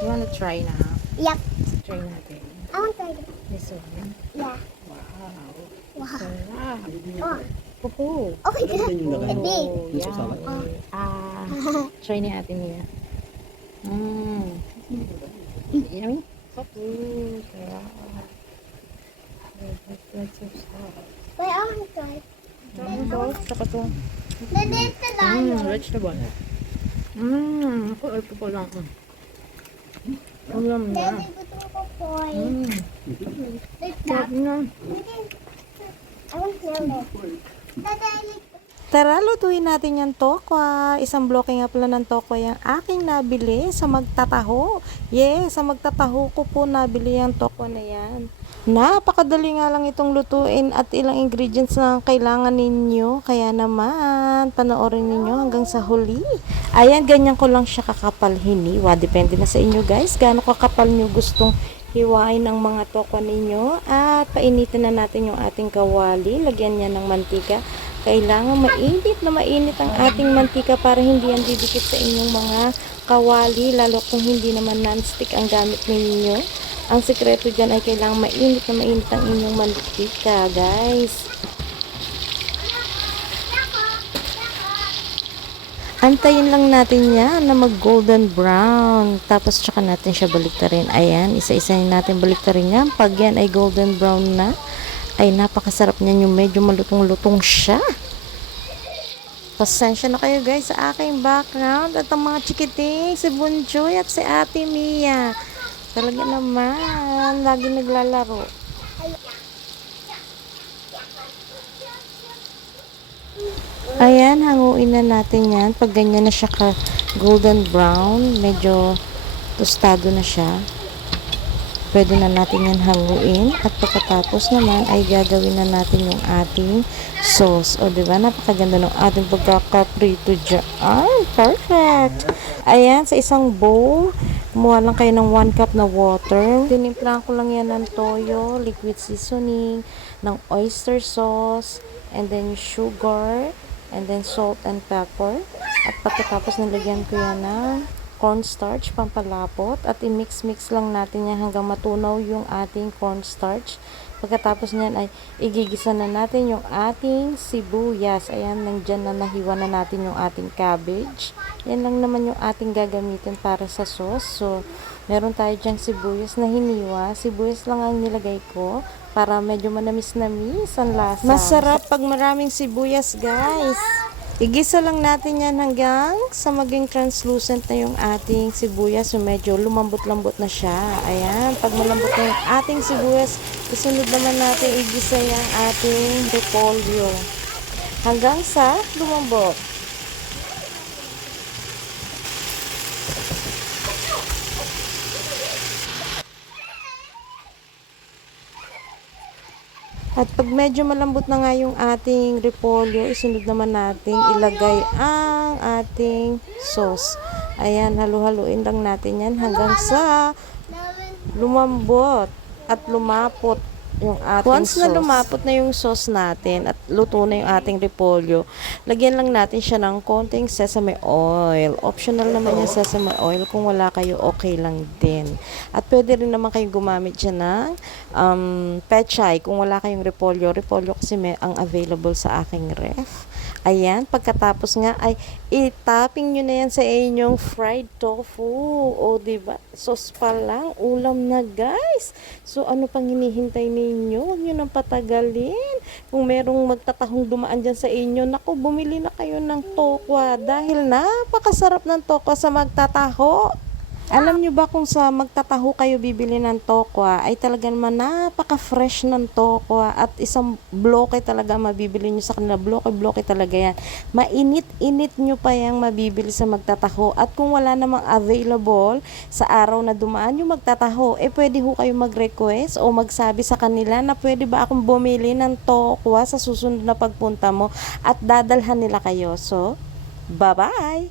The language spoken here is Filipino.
You wanna try na? Yep. Try natin. I want to try it. This one. Yeah. Wow. Wow. Sarap. Oh. Pupo. Oh my god. Oh, It's big. yeah. sausawan? Ah. Try ni ate niya. Mmm. Yummy? Pupo. Sarap. That's so soft. Wait, I want to try. Ano? Saka to. The Mmm, vegetable. Mmm. Ako, ay pupo lang. Alam na. Daddy, gusto ko. Mmm. There's Sarap na. I want to it. Daddy, I like Tara, lutuin natin yung tokwa. Isang bloke nga pala ng tokwa yung aking nabili sa magtataho. Yes, sa magtataho ko po nabili yung tokwa na yan. Napakadali nga lang itong lutuin at ilang ingredients na kailangan ninyo. Kaya naman, panoorin ninyo hanggang sa huli. Ayan, ganyan ko lang siya kakapal hiniwa. Depende na sa inyo guys. Gaano kakapal nyo gustong hiwain ng mga tokwa ninyo. At painitin na natin yung ating kawali. Lagyan niya ng mantika. Kailangan mainit na mainit ang ating mantika para hindi yan didikit sa inyong mga kawali, lalo kung hindi naman non-stick ang gamit ninyo. Ang sekreto dyan ay kailangan mainit na mainit ang inyong mantika, guys. Antayin lang natin yan na mag golden brown. Tapos tsaka natin siya baliktarin. Ayan, isa-isa natin baliktarin yan. Pag yan ay golden brown na, ay napakasarap niyan yung medyo malutong-lutong siya. Pasensya na kayo guys sa aking background at ang mga chikiting, si Bunchoy at si Ate Mia. Talaga naman, lagi naglalaro. Ayan, hanguin na natin yan. Pag ganyan na siya ka golden brown, medyo tostado na siya. Pwede na natin yan hanguin. At pagkatapos naman ay gagawin na natin yung ating sauce. O, di ba? Napakaganda ng ating pagkakaprito dyan. Ay, perfect! Ayan, sa isang bowl, kumuha lang kayo ng 1 cup na water. Tinimplahan ko lang yan ng toyo, liquid seasoning, ng oyster sauce, and then sugar, and then salt and pepper. At pagkatapos nilagyan ko yan ng cornstarch, pampalapot, at i-mix-mix lang natin yan hanggang matunaw yung ating cornstarch. Pagkatapos niyan ay igigisa na natin yung ating sibuyas. Ayan, nandyan na nahiwa na natin yung ating cabbage. Yan lang naman yung ating gagamitin para sa sauce. So, meron tayo dyang sibuyas na hiniwa. Sibuyas lang ang nilagay ko para medyo manamis-namis ang lasa. Masarap pag maraming sibuyas, guys. Igisa lang natin yan hanggang sa maging translucent na yung ating sibuyas. So, medyo lumambot-lambot na siya. Ayan. Pag malambot na yung ating sibuyas, isunod naman natin igisa yung ating repolyo. Hanggang sa lumambot. At pag medyo malambot na nga yung ating repolyo, isunod naman natin ilagay ang ating sauce. Ayan, halu-haluin lang natin yan hanggang sa lumambot at lumapot yung ating Once sauce. na lumapot na yung sauce natin at luto na yung ating repolyo, lagyan lang natin siya ng konting sesame oil. Optional naman yung sesame oil. Kung wala kayo, okay lang din. At pwede rin naman kayo gumamit siya ng um, pechay. Kung wala kayong repolyo, repolyo kasi may ang available sa aking ref. Ayan, pagkatapos nga ay itapping nyo na yan sa inyong fried tofu. O, ba? Sauce pa lang, ulam na guys. So, ano pang hinihintay ninyo? Huwag nyo nang patagalin. Kung merong magtatahong dumaan dyan sa inyo, naku, bumili na kayo ng tokwa dahil napakasarap ng tokwa sa magtataho. Alam nyo ba kung sa magtataho kayo bibili ng tokwa ay talaga naman napaka-fresh ng tokwa at isang bloke talaga mabibili nyo sa kanila. Bloke-bloke talaga yan. Mainit-init nyo pa yung mabibili sa magtataho at kung wala namang available sa araw na dumaan yung magtataho, eh pwede ho kayo mag-request o magsabi sa kanila na pwede ba akong bumili ng tokwa sa susunod na pagpunta mo at dadalhan nila kayo. So, bye-bye!